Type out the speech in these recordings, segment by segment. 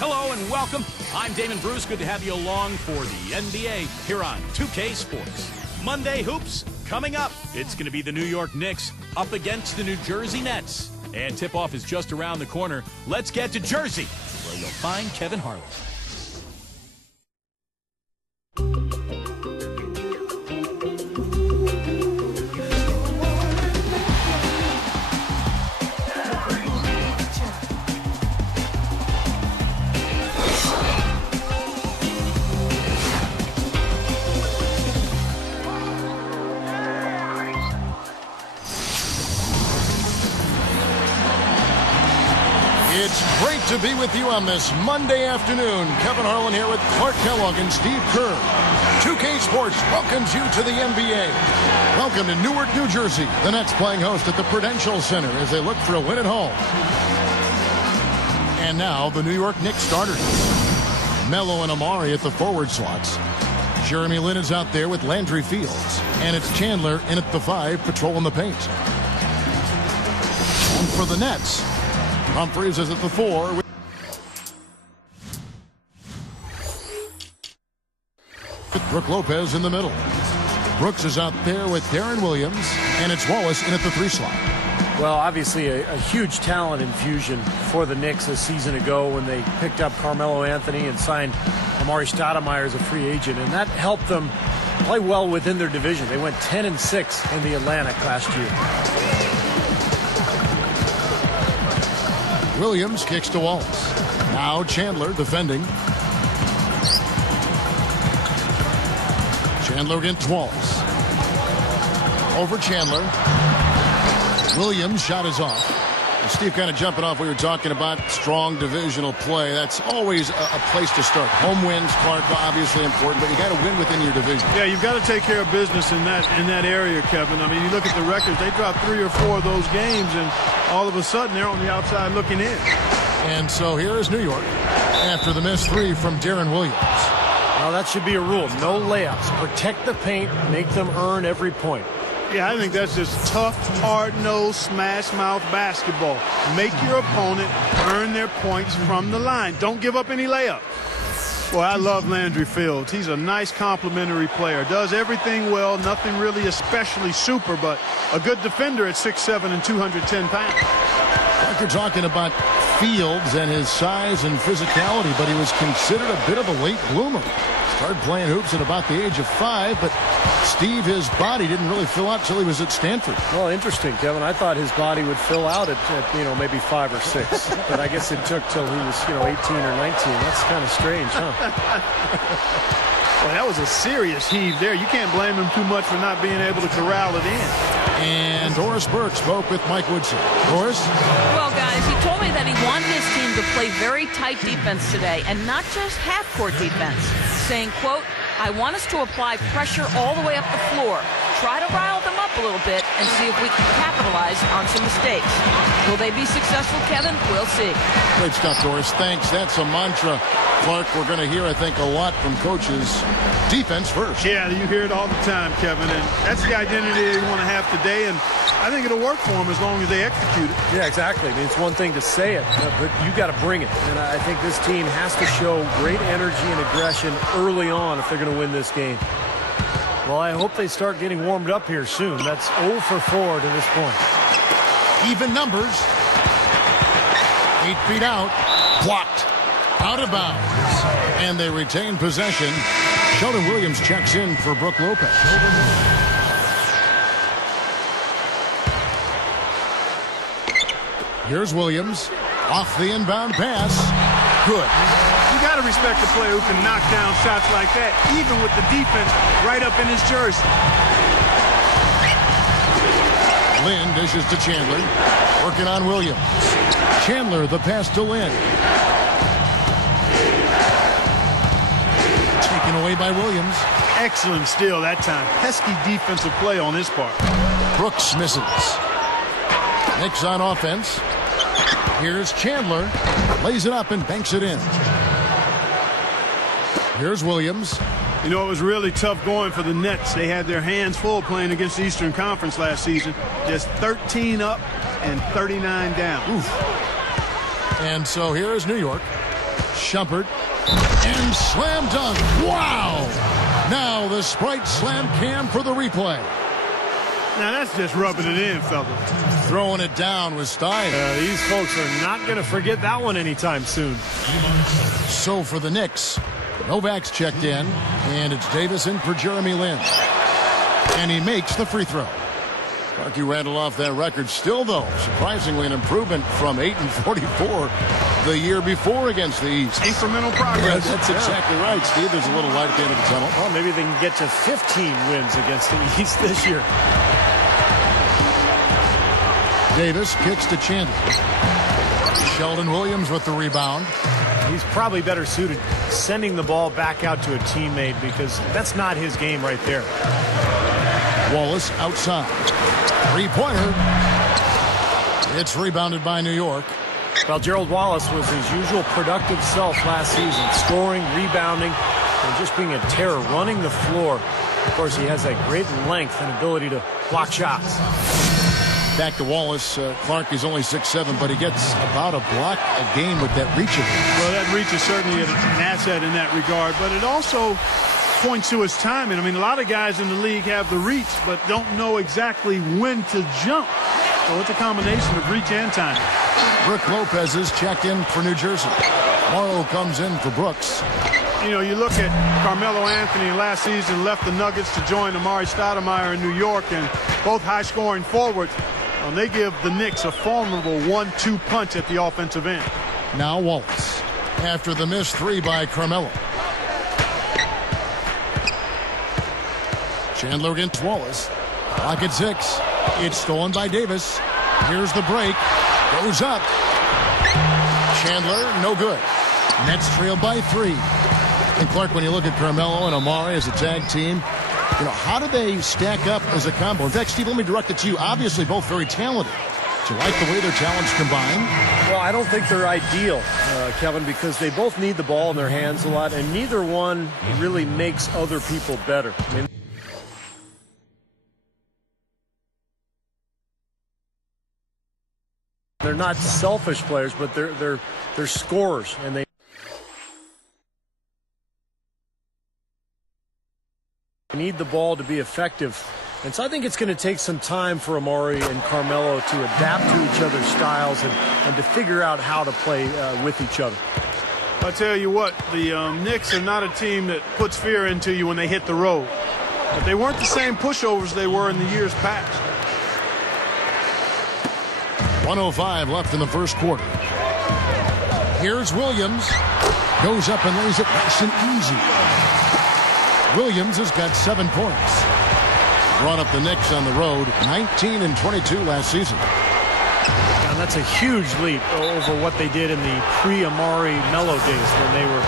Hello and welcome. I'm Damon Bruce. Good to have you along for the NBA here on 2K Sports. Monday Hoops coming up. It's going to be the New York Knicks up against the New Jersey Nets. And tip-off is just around the corner. Let's get to Jersey, where you'll find Kevin Harlan. It's great to be with you on this Monday afternoon. Kevin Harlan here with Clark Kellogg and Steve Kerr. 2K Sports welcomes you to the NBA. Welcome to Newark, New Jersey. The Nets playing host at the Prudential Center as they look for a win at home. And now the New York Knicks starters. Melo and Amari at the forward slots. Jeremy Lin is out there with Landry Fields. And it's Chandler in at the 5 patrolling the paint. And for the Nets, Humphries is at the 4 with Brook Lopez in the middle. Brooks is out there with Darren Williams, and it's Wallace in at the 3 slot. Well, obviously a huge talent infusion for the Knicks a season ago when they picked up Carmelo Anthony and signed Amari Stoudemire as a free agent, and that helped them play well within their division. They went 10-6 in the Atlantic last year. Williams kicks to Wallace. Now Chandler defending. Chandler against Wallace. Over Chandler. Williams' shot is off. And Steve, kind of jumping off, we were talking about strong divisional play. That's always a place to start. Home wins, Clark, obviously important, but you got to win within your division. Yeah, you've got to take care of business in that area, Kevin. I mean, you look at the records, they dropped 3 or 4 of those games, and all of a sudden they're on the outside looking in. And so here is New York after the missed 3 from Darren Williams. Well, that should be a rule. No layups. Protect the paint. Make them earn every point. Yeah, I think that's just tough, hard-nosed, smash-mouth basketball. Make your opponent earn their points from the line. Don't give up any layups. Boy, I love Landry Fields. He's a nice complimentary player. Does everything well, nothing really especially super, but a good defender at 6'7" and 210 pounds. Like you're talking about Fields and his size and physicality, but he was considered a bit of a late bloomer. Started playing hoops at about the age of 5, but Steve, his body didn't really fill out till he was at Stanford. Well, interesting, Kevin. I thought his body would fill out at maybe 5 or 6, but I guess it took till he was 18 or 19. That's kind of strange, huh? Well, that was a serious heave there. You can't blame him too much for not being able to corral it in. And Doris Burke spoke with Mike Woodson. Doris? Well, guys, he told me that he wanted his team to play very tight defense today and not just half-court defense, saying, quote, I want us to apply pressure all the way up the floor, try to rile them up a little bit, and see if we can capitalize on some mistakes. Will they be successful, Kevin? We'll see. Great stuff, Doris. Thanks. That's a mantra, Clark, we're going to hear, I think, a lot from coaches. Defense first. Yeah, you hear it all the time, Kevin, and that's the identity they want to have today, and I think it'll work for them as long as they execute it. Yeah, exactly. I mean, it's one thing to say it, but you got to bring it. And I think this team has to show great energy and aggression early on if they're going to win this game. Well, I hope they start getting warmed up here soon. That's 0 for 4 to this point. Even numbers. 8 feet out. Blocked. Out of bounds. And they retain possession. Sheldon Williams checks in for Brook Lopez. Here's Williams. Off the inbound pass. Good. You got to respect the player who can knock down shots like that, even with the defense right up in his jersey. Lynn dishes to Chandler. Working on Williams. Chandler, the pass to Lynn. Taken away by Williams. Excellent steal that time. Pesky defensive play on his part. Brooks misses. Knicks on offense. Here's Chandler. Lays it up and banks it in. Here's Williams. You know, it was really tough going for the Nets. They had their hands full playing against the Eastern Conference last season. Just 13 up and 39 down. Oof. And so here is New York. Shumpert. And slam dunk. Wow! Now the Sprite slam cam for the replay. Now that's just rubbing it in, fellas. Throwing it down with style. These folks are not going to forget that one anytime soon. So for the Knicks, Novak's checked in, and it's Davis in for Jeremy Lin. And he makes the free throw. Clarkie rattled off that record. Still, though, surprisingly an improvement from 8 and 44 the year before against the East. Incremental progress. That's exactly right, Steve. There's a little light at the end of the tunnel. Well, maybe they can get to 15 wins against the East this year. Davis kicks to Chandler. Sheldon Williams with the rebound. He's probably better suited sending the ball back out to a teammate because that's not his game right there. Wallace outside. Three-pointer. It's rebounded by New York. Well, Gerald Wallace was his usual productive self last season, scoring, rebounding, and just being a terror, running the floor. Of course, he has that great length and ability to block shots. Back to Wallace. Clark is only 6'7", but he gets about a block a game with that reach of his. Well, that reach is certainly an asset in that regard, but it also points to his timing. I mean, a lot of guys in the league have the reach, but don't know exactly when to jump. So it's a combination of reach and timing. Brooke Lopez is checked in for New Jersey. Morrow comes in for Brooks. You know, you look at Carmelo Anthony last season, left the Nuggets to join Amari Stoudemire in New York, and both high-scoring forwards. They give the Knicks a formidable 1-2 punch at the offensive end. Now Wallace after the missed three by Carmelo. Chandler against Wallace. Clock at 6. It's stolen by Davis. Here's the break. Goes up. Chandler, no good. Nets trailed by 3. And Clark, when you look at Carmelo and Amari as a tag team, you know, how do they stack up as a combo? In fact, Steve, let me direct it to you. Obviously, both very talented. Do you like the way their talents combine? Well, I don't think they're ideal, Kevin, because they both need the ball in their hands a lot, and neither one really makes other people better. I mean, they're not selfish players, but they're scorers, and they need the ball to be effective. And so I think it's going to take some time for Amari and Carmelo to adapt to each other's styles and to figure out how to play with each other. I tell you what, the Knicks are not a team that puts fear into you when they hit the road. But they weren't the same pushovers they were in the years past. 1:05 left in the first quarter. Here's Williams. Goes up and lays it nice and easy. Williams has got 7 points. Brought up the Knicks on the road, 19 and 22 last season. And that's a huge leap over what they did in the pre-Amari Melo days when they were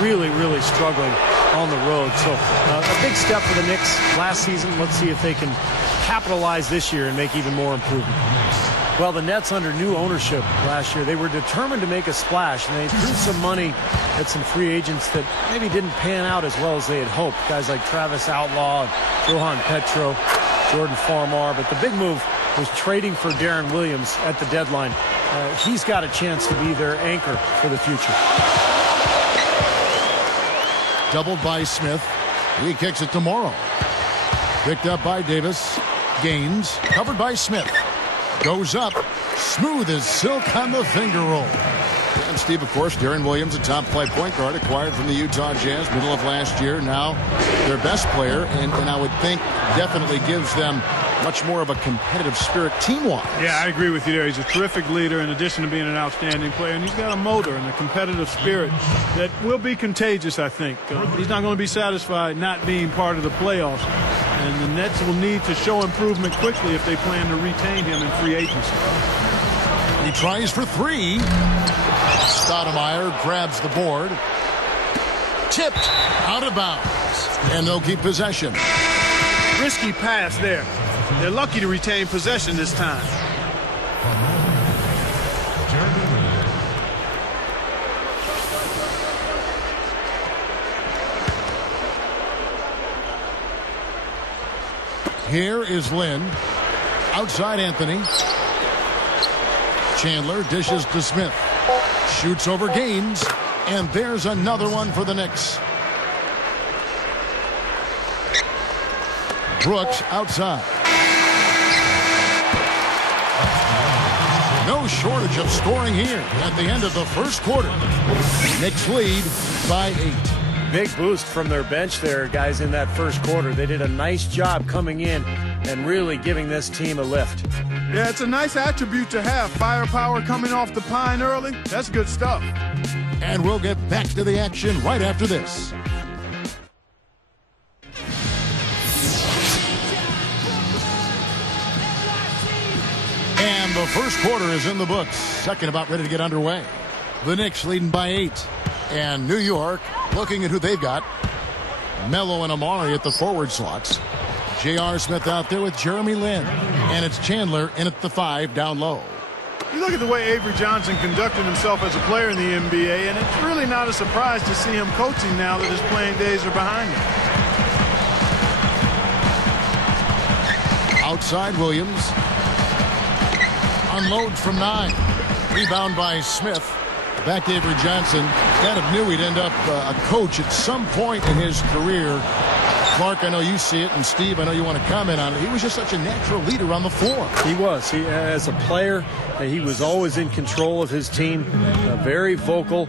really struggling on the road. So a big step for the Knicks last season. Let's see if they can capitalize this year and make even more improvement. Well, the Nets under new ownership last year, they were determined to make a splash, and they threw some money at some free agents that maybe didn't pan out as well as they had hoped. Guys like Travis Outlaw, Johan Petro, Jordan Farmar. But the big move was trading for Darren Williams at the deadline. He's got a chance to be their anchor for the future. Doubled by Smith. He kicks it to Morrow. Picked up by Davis. Gaines. Covered by Smith. Goes up. Smooth as silk on the finger roll. And Steve, of course, Darren Williams, a top 5 point guard, acquired from the Utah Jazz middle of last year. Now their best player, and I would think definitely gives them much more of a competitive spirit team-wise. Yeah, I agree with you there. He's a terrific leader in addition to being an outstanding player, and he's got a motor and a competitive spirit that will be contagious, I think. He's not going to be satisfied not being part of the playoffs, and the Nets will need to show improvement quickly if they plan to retain him in free agency. He tries for 3. Stoudemire grabs the board. Tipped out of bounds, and they'll keep possession. Risky pass there. They're lucky to retain possession this time. Here is Lynn. Outside Anthony. Chandler dishes to Smith. Shoots over Gaines. And there's another one for the Knicks. Brooks outside. No shortage of scoring here at the end of the first quarter. Knicks lead by 8. Big boost from their bench there, guys, in that first quarter. They did a nice job coming in and really giving this team a lift. Yeah, it's a nice attribute to have. Firepower coming off the pine early. That's good stuff. And we'll get back to the action right after this. And the first quarter is in the books. Second about ready to get underway. The Knicks leading by 8. And New York looking at who they've got. Melo and Amari at the forward slots. J.R. Smith out there with Jeremy Lin. And it's Chandler in at the 5 down low. You look at the way Avery Johnson conducted himself as a player in the NBA, and it's really not a surprise to see him coaching now that his playing days are behind him. Outside Williams. Unloads from 9. Rebound by Smith. Back to Avery Johnson. Kind of knew he'd end up a coach at some point in his career. Clark, I know you see it, and Steve, I know you want to comment on it. He was just such a natural leader on the floor. He was. As a player, he was always in control of his team, very vocal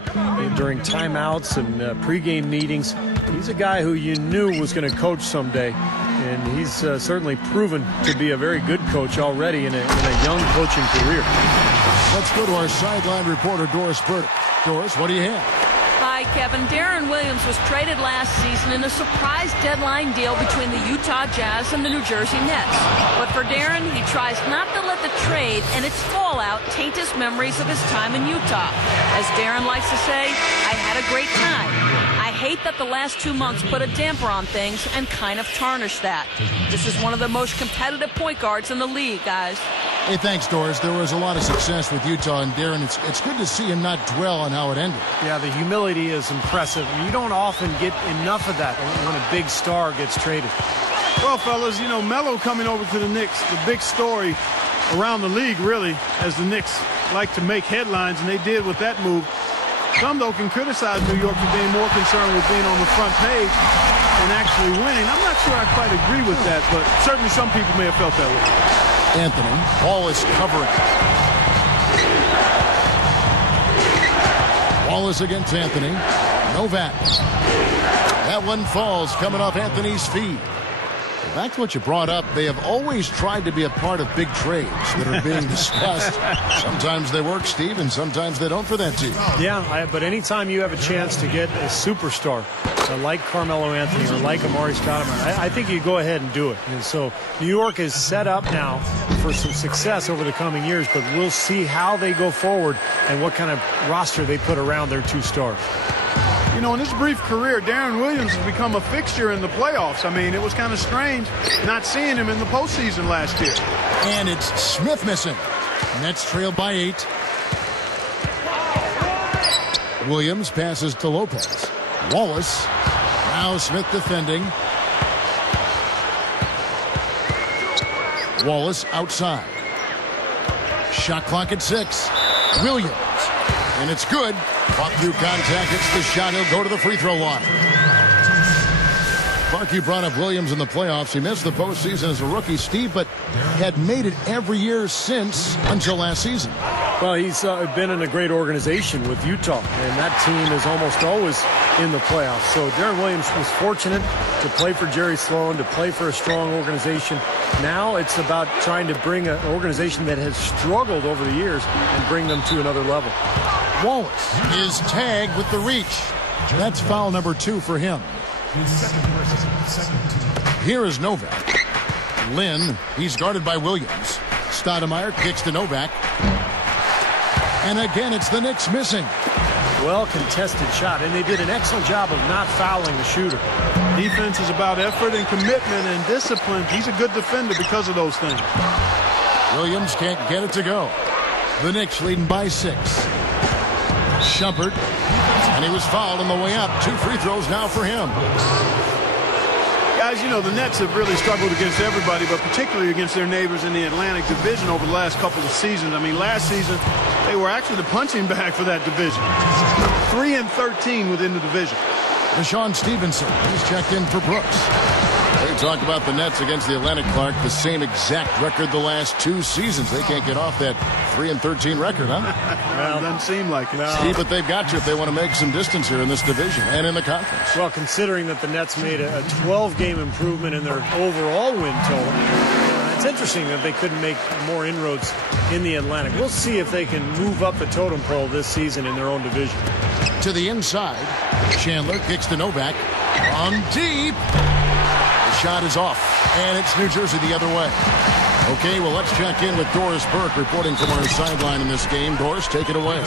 during timeouts and pregame meetings. He's a guy who you knew was going to coach someday, and he's certainly proven to be a very good coach already in a young coaching career. Let's go to our sideline reporter, Doris Burdick. Doris, what do you have? Hi, Kevin. Darren Williams was traded last season in a surprise deadline deal between the Utah Jazz and the New Jersey Nets. But for Darren, he tries not to let the trade and its fallout taint his memories of his time in Utah. As Darren likes to say, I had a great time. I hate that the last 2 months put a damper on things and kind of tarnished that. This is one of the most competitive point guards in the league, guys. Hey, thanks, Doris. There was a lot of success with Utah, and Darren, it's good to see him not dwell on how it ended. Yeah, the humility is impressive. You don't often get enough of that when a big star gets traded. Well, fellas, you know, Melo coming over to the Knicks, the big story around the league, really, as the Knicks like to make headlines, and they did with that move. Some, though, can criticize New York for being more concerned with being on the front page than actually winning. I'm not sure I quite agree with that, but certainly some people may have felt that way. Anthony, Wallace covering. Wallace against Anthony. Novak. That one falls coming off Anthony's feet. Back to what you brought up, they have always tried to be a part of big trades that are being discussed. Sometimes they work, Steve, and sometimes they don't for that team. Yeah, but anytime you have a chance to get a superstar like Carmelo Anthony or like Amari Stoudemire, I think you go ahead and do it. And so New York is set up now for some success over the coming years, but we'll see how they go forward and what kind of roster they put around their 2 stars. You know, in his brief career, Darren Williams has become a fixture in the playoffs. I mean, it was kind of strange not seeing him in the postseason last year. And it's Smith missing. Nets trail by 8. Williams passes to Lopez. Wallace. Now Smith defending. Wallace outside. Shot clock at 6. Williams. And it's good. Fought through contact. It's the shot. He'll go to the free throw line. Clark, you brought up Williams in the playoffs. He missed the postseason as a rookie, Steve, but had made it every year since until last season. Well, he's been in a great organization with Utah, and that team is almost always in the playoffs. So Darren Williams was fortunate to play for Jerry Sloan, to play for a strong organization. Now it's about trying to bring an organization that has struggled over the years and bring them to another level. Wallace is tagged with the reach. That's foul number 2 for him. Here is Novak. Lin, he's guarded by Williams. Stoudemire kicks to Novak. And again, it's the Knicks missing. Well contested shot, and they did an excellent job of not fouling the shooter. Defense is about effort and commitment and discipline. He's a good defender because of those things. Williams can't get it to go. The Knicks leading by 6. Shumpert, and he was fouled on the way up. 2 free throws now for him. Guys, you know, the Nets have really struggled against everybody, but particularly against their neighbors in the Atlantic Division over the last couple of seasons. I mean, last season, They were actually the punching bag for that division. 3-13 within the division. Deshaun Stevenson, he's checked in for Brooks. They talk about the Nets against the Atlantic, Clark, the same exact record the last 2 seasons. They can't get off that 3-13 record, huh? Well, it doesn't seem like it. Steve, but they've got to if they want to make some distance here in this division and in the conference. Well, considering that the Nets made a 12-game improvement in their overall win total, it's interesting that they couldn't make more inroads in the Atlantic. We'll see if they can move up the totem pole this season in their own division. To the inside, Chandler kicks to Novak. On deep. The shot is off, and it's New Jersey the other way. Okay, well, let's check in with Doris Burke reporting from our sideline in this game. Doris, take it away.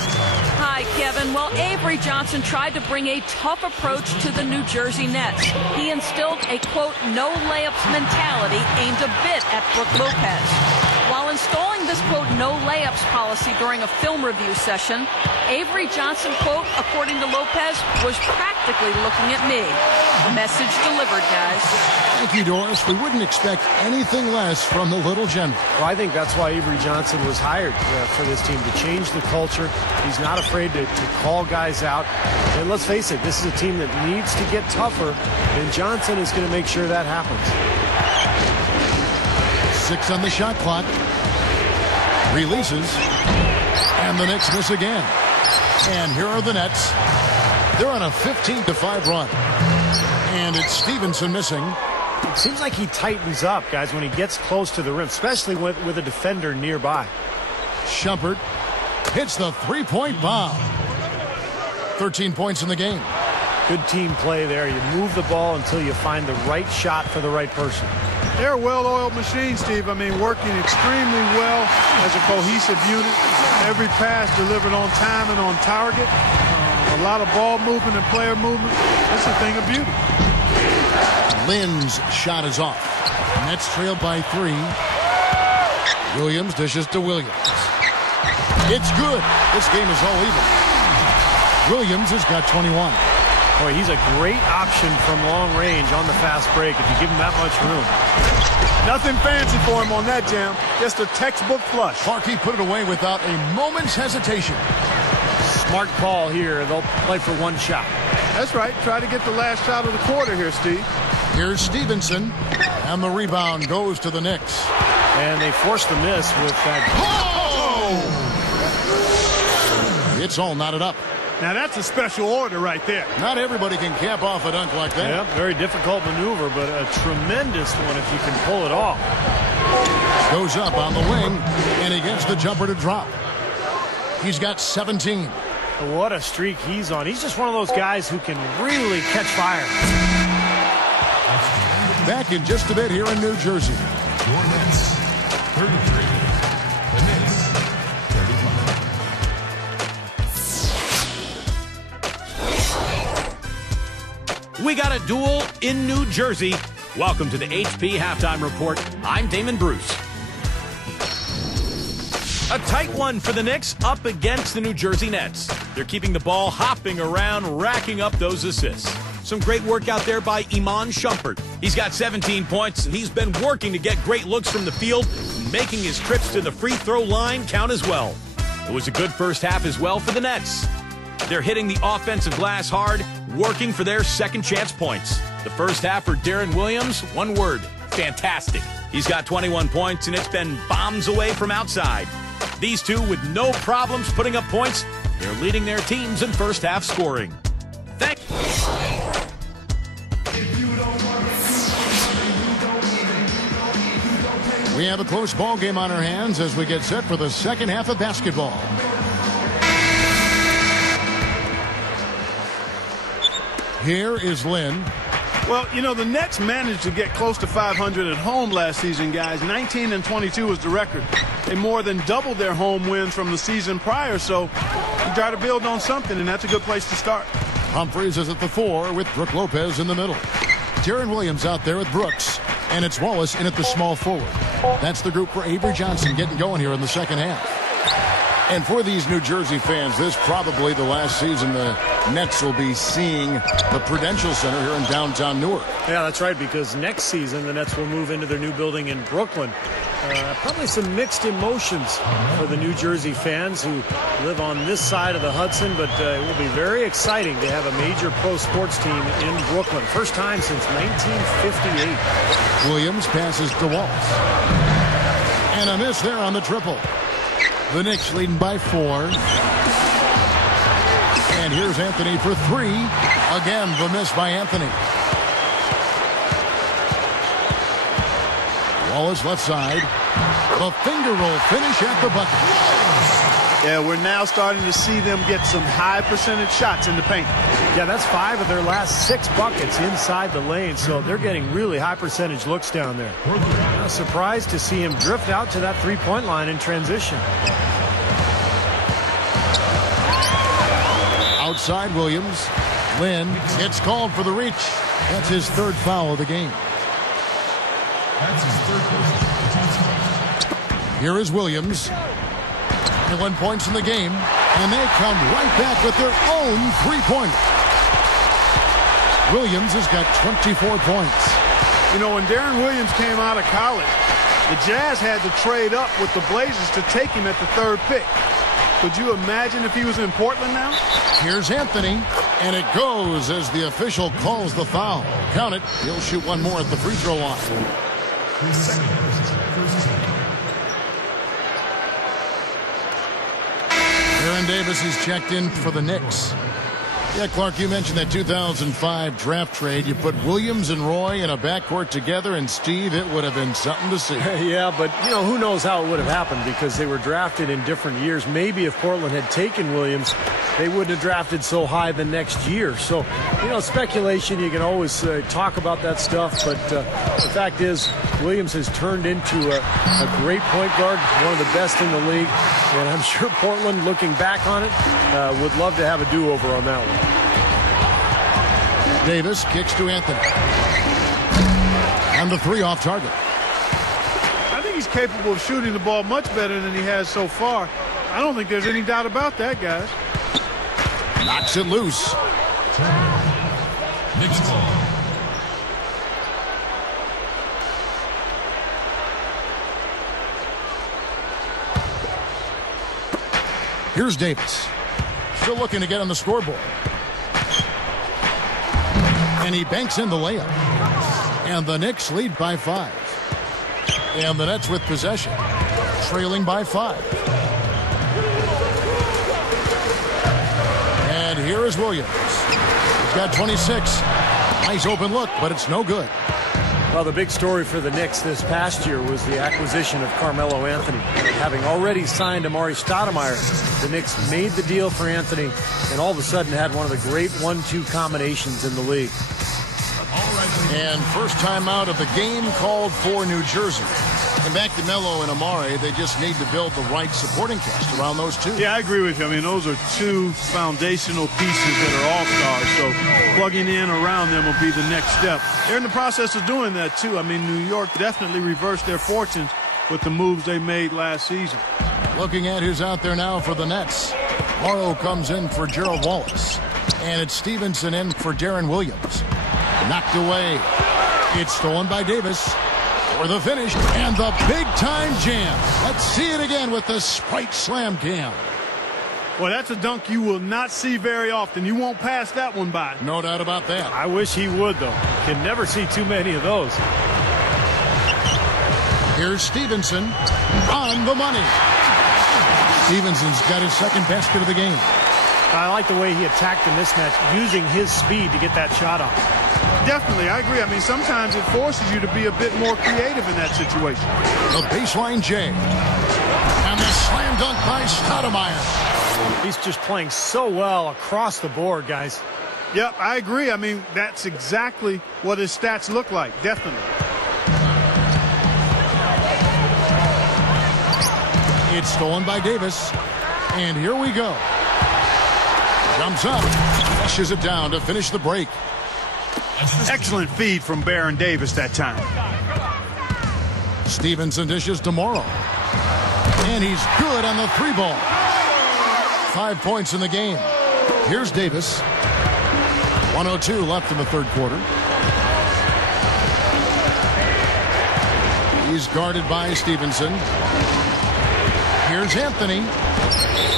Hi, Kevin. Well, Avery Johnson tried to bring a tough approach to the New Jersey Nets. He instilled a, quote, no layups mentality aimed a bit at Brooke Lopez. While installing this, quote, no layups policy during a film review session, Avery Johnson, quote, according to Lopez, was practically looking at me. Message delivered, guys. Thank you, Doris. We wouldn't expect anything less from the little general. Well, I think that's why Avery Johnson was hired for this team, to change the culture. He's not afraid to call guys out. And let's face it, this is a team that needs to get tougher, and Johnson is going to make sure that happens. 6 on the shot clock. Releases. And the Knicks miss again. And here are the Nets. They're on a 15-5 run. And it's Stevenson missing. It seems like he tightens up, guys, when he gets close to the rim, especially with a defender nearby. Shumpert hits the three-point bomb. 13 points in the game. Good team play there. You move the ball until you find the right shot for the right person. They're a well-oiled machine, Steve. I mean, working extremely well as a cohesive unit. Every pass delivered on time and on target. A lot of ball movement and player movement. It's a thing of beauty. Lynn's shot is off. Nets trailed by 3. Williams dishes to Williams. It's good. This game is all even. Williams has got 21. Boy, he's a great option from long range on the fast break if you give him that much room. Nothing fancy for him on that jam. Just a textbook flush. Clarkey put it away without a moment's hesitation. Smart call here. They'll play for one shot. That's right. Try to get the last shot of the quarter here, Steve. Here's Stevenson. And the rebound goes to the Knicks. And they forced the miss with that. Oh! It's all knotted up. Now that's a special order right there. Not everybody can cap off a dunk like that. Yeah, very difficult maneuver, but a tremendous one if you can pull it off. Goes up on the wing, and he gets the jumper to drop. He's got 17. What a streak he's on. He's just one of those guys who can really catch fire. Back in just a bit here in New Jersey. Your Nets, 33. The Knicks, 35. We got a duel in New Jersey. Welcome to the HP Halftime Report. I'm Damon Bruce. A tight one for the Knicks up against the New Jersey Nets. They're keeping the ball hopping around, racking up those assists. Some great work out there by Iman Shumpert. He's got 17 points, and he's been working to get great looks from the field, making his trips to the free throw line count as well. It was a good first half as well for the Nets. They're hitting the offensive glass hard, working for their second chance points. The first half for Darren Williams, one word, fantastic. He's got 21 points, and it's been bombs away from outside. These two, with no problems putting up points, they're leading their teams in first half scoring. Thank you. We have a close ball game on our hands as we get set for the second half of basketball. Here is Lynn. Well, you know, the Nets managed to get close to 500 at home last season, guys. 19-22 was the record. They more than doubled their home wins from the season prior, so you try to build on something, and that's a good place to start. Humphries is at the 4 with Brooke Lopez in the middle. Darren Williams out there with Brooks, and it's Wallace in at the small forward. That's the group for Avery Johnson getting going here in the second half. And for these New Jersey fans, this probably the last season the Nets will be seeing the Prudential Center here in downtown Newark. Yeah, that's right, because next season the Nets will move into their new building in Brooklyn. Probably some mixed emotions for the New Jersey fans who live on this side of the Hudson, but it will be very exciting to have a major pro sports team in Brooklyn. First time since 1958. Williams passes to Waltz. And a miss there on the triple. The Knicks leading by 4. And here's Anthony for 3. Again, the miss by Anthony. Wallace left side. The finger roll finish at the bucket. Yeah, we're now starting to see them get some high percentage shots in the paint. Yeah, that's 5 of their last 6 buckets inside the lane, so they're getting really high percentage looks down there. I was surprised to see him drift out to that three-point line in transition. Outside Williams. Lynn gets called for the reach. That's his 3rd foul of the game. That's his 3rd personal. Here is Williams. 1 points in the game, and they come right back with their own three-pointer. Williams has got 24 points. You know, when Darren Williams came out of college, the Jazz had to trade up with the Blazers to take him at the 3rd pick. Could you imagine if he was in Portland now? Here's Anthony, and it goes as the official calls the foul. Count it. He'll shoot one more at the free throw line. His 2nd personal. First team. Aaron Davis is checked in for the Knicks. Yeah, Clark, you mentioned that 2005 draft trade. You put Williams and Roy in a backcourt together, and Steve, it would have been something to see. Yeah, but, you know, who knows how it would have happened because they were drafted in different years. Maybe if Portland had taken Williams, they wouldn't have drafted so high the next year. So, you know, speculation, you can always talk about that stuff, but the fact is Williams has turned into a great point guard, one of the best in the league, and I'm sure Portland, looking back on it, would love to have a do-over on that one. Davis kicks to Anthony. And the 3 off target. I think he's capable of shooting the ball much better than he has so far. I don't think there's any doubt about that, guys. Knocks it loose. Knicks ball. Here's Davis. Still looking to get on the scoreboard. And he banks in the layup. And the Knicks lead by 5. And the Nets with possession, trailing by 5. And here is Williams. He's got 26. Nice open look, but it's no good. Well, the big story for the Knicks this past year was the acquisition of Carmelo Anthony. Having already signed Amari Stoudemire, the Knicks made the deal for Anthony and all of a sudden had one of the great 1-2 combinations in the league. And first time out of the game called for New Jersey. And back to Melo and Amari, they just need to build the right supporting cast around those two. Yeah, I agree with you. I mean, those are 2 foundational pieces that are all-stars, so plugging in around them will be the next step. They're in the process of doing that, too. I mean, New York definitely reversed their fortunes with the moves they made last season. Looking at who's out there now for the Nets. Morrow comes in for Gerald Wallace. And it's Stevenson in for Darren Williams. Knocked away. It's stolen by Davis. For the finish and the big-time jam. Let's see it again with the Sprite Slam Cam. Well, that's a dunk you will not see very often. You won't pass that one by. No doubt about that. I wish he would, though. Can never see too many of those. Here's Stevenson on the money. Stevenson's got his 2nd basket of the game. I like the way he attacked the mismatch, using his speed to get that shot off. Definitely, I agree. I mean, sometimes it forces you to be a bit more creative in that situation. The baseline J. And the slam dunk by Stoudemire. He's just playing so well across the board, guys. Yep, I agree. I mean, that's exactly what his stats look like. Definitely. It's stolen by Davis. And here we go. Jumps up. Pushes it down to finish the break. Excellent feed from Baron Davis that time. Stevenson dishes to Morrow. And he's good on the 3 ball. 5 points in the game. Here's Davis. 1:02 left in the 3rd quarter. He's guarded by Stevenson. Here's Anthony.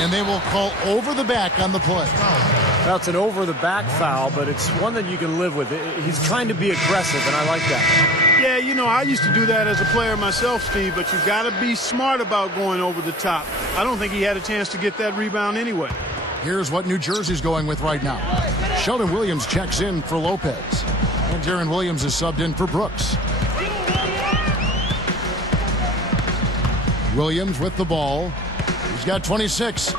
And they will call over the back on the play. That's an over-the-back foul, but it's one that you can live with. He's trying to be aggressive, and I like that. Yeah, you know, I used to do that as a player myself, Steve, but you've got to be smart about going over the top. I don't think he had a chance to get that rebound anyway. Here's what New Jersey's going with right now. Sheldon Williams checks in for Lopez. And Darren Williams is subbed in for Brooks. Williams with the ball. He's got 26.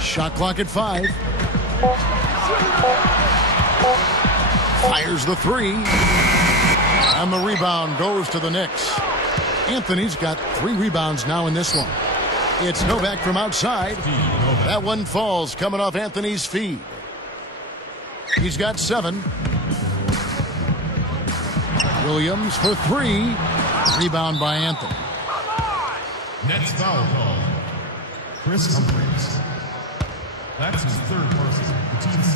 Shot clock at 5. Fires the 3. And the rebound goes to the Knicks. Anthony's got 3 rebounds now in this one. It's Novak from outside. That one falls coming off Anthony's feed. He's got 7. Williams for 3. Rebound by Anthony. Nets foul call. Chris Humphries. That's his 3rd personal. The team's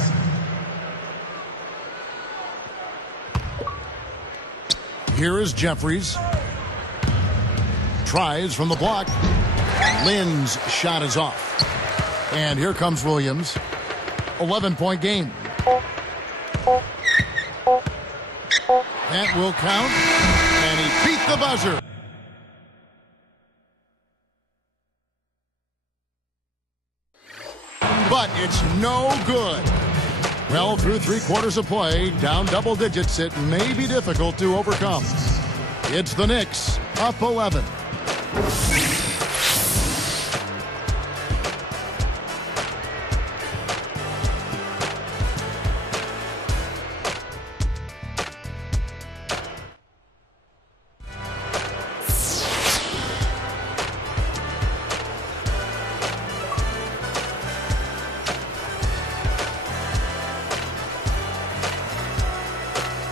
2nd. Here is Jeffries. Tries from the block. Lynn's shot is off. And here comes Williams. 11-point game. That will count. And he beat the buzzer. But it's no good. Well, through 3 quarters of play, down double digits, it may be difficult to overcome. It's the Knicks, up 11.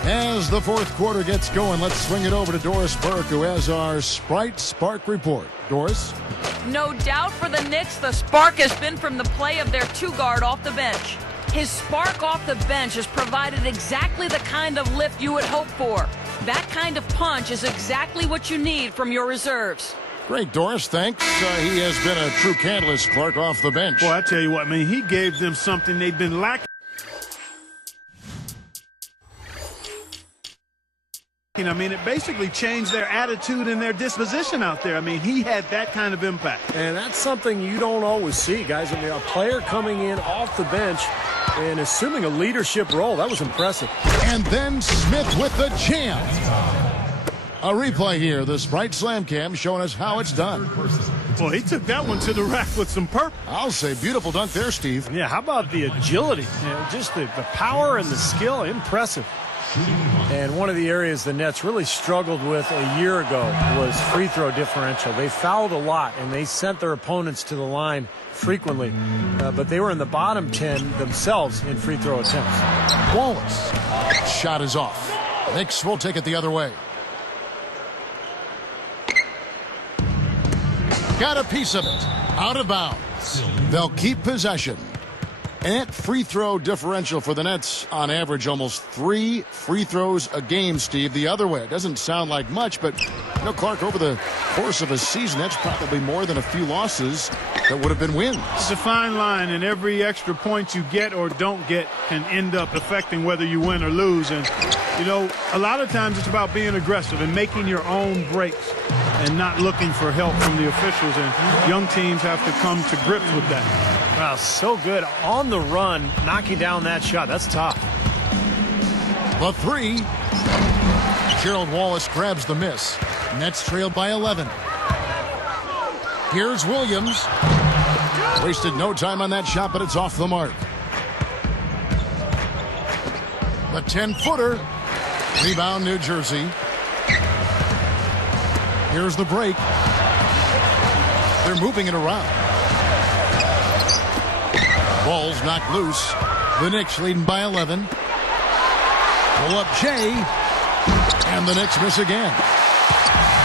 As the 4th quarter gets going, let's swing it over to Doris Burke, who has our Sprite Spark report. Doris? No doubt for the Knicks, the spark has been from the play of their 2-guard off the bench. His spark off the bench has provided exactly the kind of lift you would hope for. That kind of punch is exactly what you need from your reserves. Great, Doris. Thanks. He has been a true catalyst, Clark, off the bench. Boy, I tell you what, man, he gave them something they'd been lacking. I mean, it basically changed their attitude and their disposition out there. I mean, he had that kind of impact. And that's something you don't always see, guys. I mean, a player coming in off the bench and assuming a leadership role, that was impressive. And then Smith with the jam. A replay here. The Sprite Slam Cam showing us how it's done. Well, he took that one to the rack with some purpose. I'll say beautiful dunk there, Steve. Yeah, how about the agility? Just the power and the skill, impressive. And one of the areas the Nets really struggled with a year ago was free throw differential. They fouled a lot, and they sent their opponents to the line frequently. But they were in the bottom 10 themselves in free throw attempts. Wallace. Shot is off. Knicks will take it the other way. Got a piece of it. Out of bounds. They'll keep possession. And free throw differential for the Nets on average almost 3 free throws a game, Steve. The other way. It doesn't sound like much, but you know, Clark, over the course of a season, that's probably more than a few losses that would have been wins. It's a fine line, and every extra point you get or don't get can end up affecting whether you win or lose. And, you know, a lot of times it's about being aggressive and making your own breaks and not looking for help from the officials. And young teams have to come to grips with that. Wow, so good. On the run, knocking down that shot. That's tough. The 3. Gerald Wallace grabs the miss. Nets trailed by 11. Here's Williams. Wasted no time on that shot, but it's off the mark. The 10-footer. Rebound, New Jersey. Here's the break. They're moving it around. Ball's knocked loose. The Knicks leading by 11. Pull up Jay. And the Knicks miss again.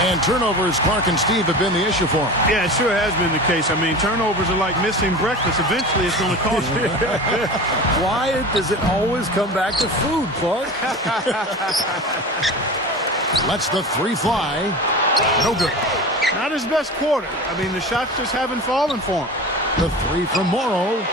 And turnovers, Clark and Steve, have been the issue for him. Yeah, it sure has been the case. I mean, turnovers are like missing breakfast. Eventually, it's going to cost you. Why does it always come back to food, Clark? Lets the three fly. No good. Not his best quarter. I mean, the shots just haven't fallen for him. The three from Morrow.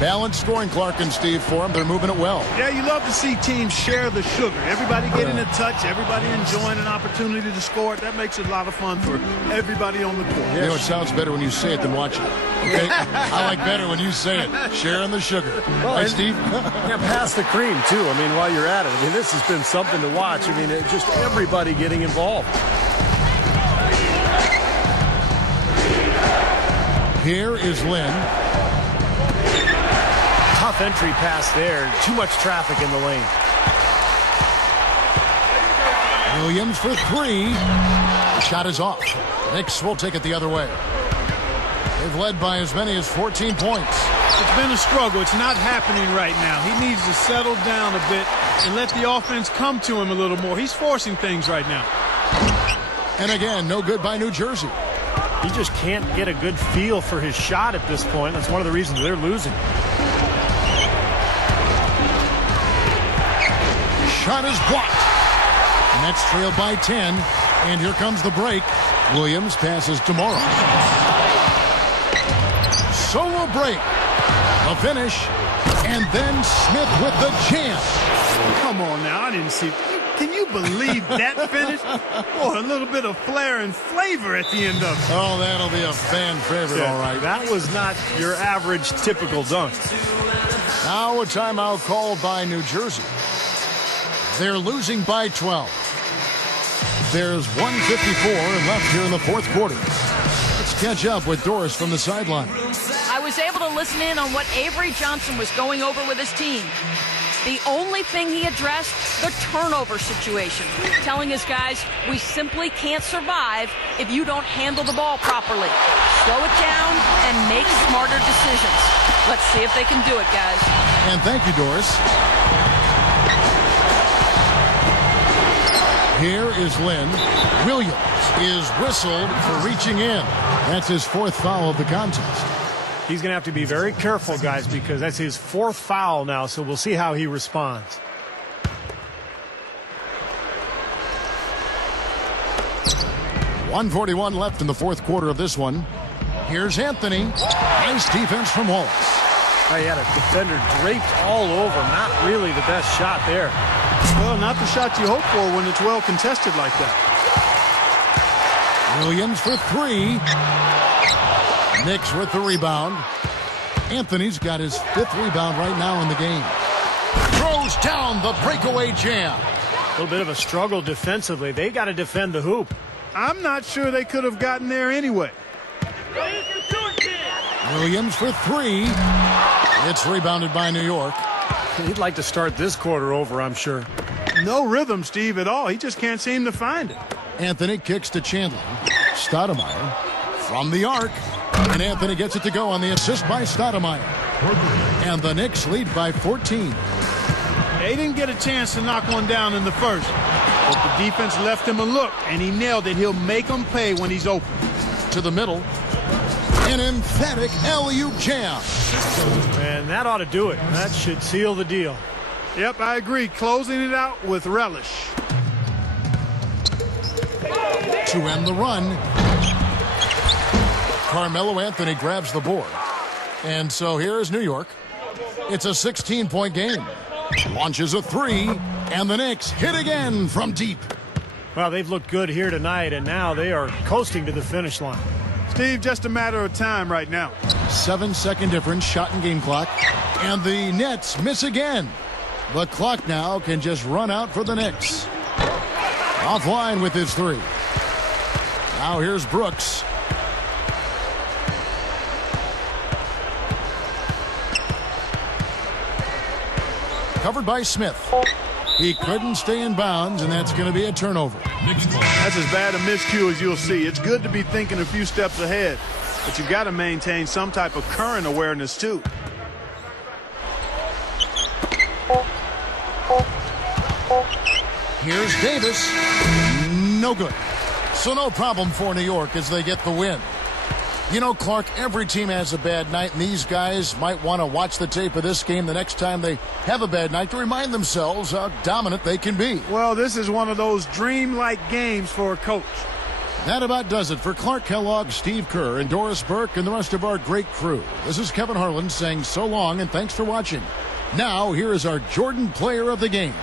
Balanced scoring, Clark and Steve, for him. They're moving it well. Yeah, you love to see teams share the sugar. Everybody getting a touch, everybody enjoying an opportunity to score. That makes it a lot of fun for everybody on the court. You know, it sounds better when you say it than watch it. Okay? I like better when you say it. Sharing the sugar. Well, right, Steve? Yeah, pass the cream, too. I mean, while you're at it. I mean, this has been something to watch. I mean, just everybody getting involved. Here is Lynn. Tough entry pass there. Too much traffic in the lane. Williams for three. The shot is off. Knicks will take it the other way. They've led by as many as 14 points. It's been a struggle. It's not happening right now. He needs to settle down a bit and let the offense come to him a little more. He's forcing things right now. And again, no good by New Jersey. He just can't get a good feel for his shot at this point. That's one of the reasons they're losing. Shot is blocked. Nets trail by 10. And here comes the break. Williams passes to Morrow. Solo break. A finish. And then Smith with the jam. Come on now. I didn't see. Can you believe that finish? Boy, a little bit of flair and flavor at the end of it. Oh, that'll be a fan favorite, all right. That was not your average typical dunk. Now a timeout called by New Jersey. They're losing by 12. There's 1:54 left here in the fourth quarter. Let's catch up with Doris from the sideline. I was able to listen in on what Avery Johnson was going over with his team. The only thing he addressed, the turnover situation, telling his guys, we simply can't survive if you don't handle the ball properly. Slow it down and make smarter decisions. Let's see if they can do it, guys. And thank you, Doris. Here is Lynn. Williams is whistled for reaching in. That's his fourth foul of the contest. He's going to have to be very careful, guys, because that's his fourth foul now, so we'll see how he responds. .141 left in the fourth quarter of this one. Here's Anthony. Nice defense from Wallace. He had a defender draped all over. Not really the best shot there. Well, not the shot you hope for when it's well contested like that. Williams for three. Knicks with the rebound. Anthony's got his fifth rebound right now in the game. Throws down the breakaway jam. A little bit of a struggle defensively. They got to defend the hoop. I'm not sure they could have gotten there anyway. Williams for three. It's rebounded by New York. He'd like to start this quarter over, I'm sure. No rhythm, Steve, at all. He just can't seem to find it. Anthony kicks to Chandler. Stoudemire from the arc. And Anthony gets it to go on the assist by Stoudemire. And the Knicks lead by 14. They didn't get a chance to knock one down in the first. But the defense left him a look, and he nailed it. He'll make them pay when he's open. To the middle. An emphatic alley-oop jam. And that ought to do it. That should seal the deal. Yep, I agree. Closing it out with relish. To end the run. Carmelo Anthony grabs the board. And so here is New York. It's a 16-point game. Launches a three. And the Knicks hit again from deep. Well, they've looked good here tonight, and now they are coasting to the finish line. Steve, just a matter of time right now. 7-second difference, shot and game clock. And the Nets miss again. The clock now can just run out for the Knicks. Offline with his three. Now here's Brooks. Covered by Smith. He couldn't stay in bounds, and that's going to be a turnover. That's as bad a miscue as you'll see. It's good to be thinking a few steps ahead, but you've got to maintain some type of current awareness, too. Here's Davis. No good. So no problem for New York as they get the win. You know, Clark, every team has a bad night, and these guys might want to watch the tape of this game the next time they have a bad night to remind themselves how dominant they can be. Well, this is one of those dreamlike games for a coach. That about does it for Clark Kellogg, Steve Kerr, and Doris Burke, and the rest of our great crew. This is Kevin Harlan saying so long and thanks for watching. Now, here is our Jordan Player of the Game.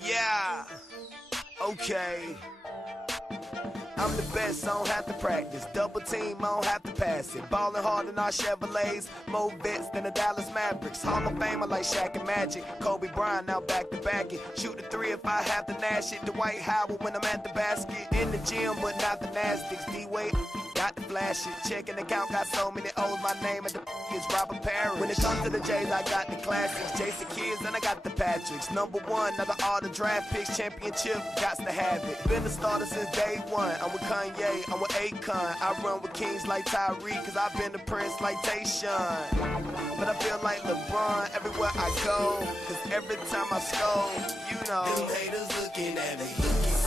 Yeah, okay. I'm the best, I don't have to practice. Double team, I don't have to pass it. Ballin' hard in our Chevrolets, more vets than the Dallas Mavericks. Hall of Famer like Shaq and Magic. Kobe Bryant now back to back it. Shoot the three if I have to nash it. Dwight Howard when I'm at the basket. In the gym, but not the Nastics. D-Wade, got to flash it. Checking account, got so many O's. My name at the is Robert Parrish. When it comes to the J's, I got the classics. Jason Kids, and I got the Patricks. Number one, now all the draft picks. Championship, got to have it. Been a starter since day one. I'm with Kanye, I'm with Akon. I run with kings like Tyreek, cause I've been the prince like Tayshaun. But I feel like LeBron everywhere I go, cause every time I score, you know. Them haters looking at me.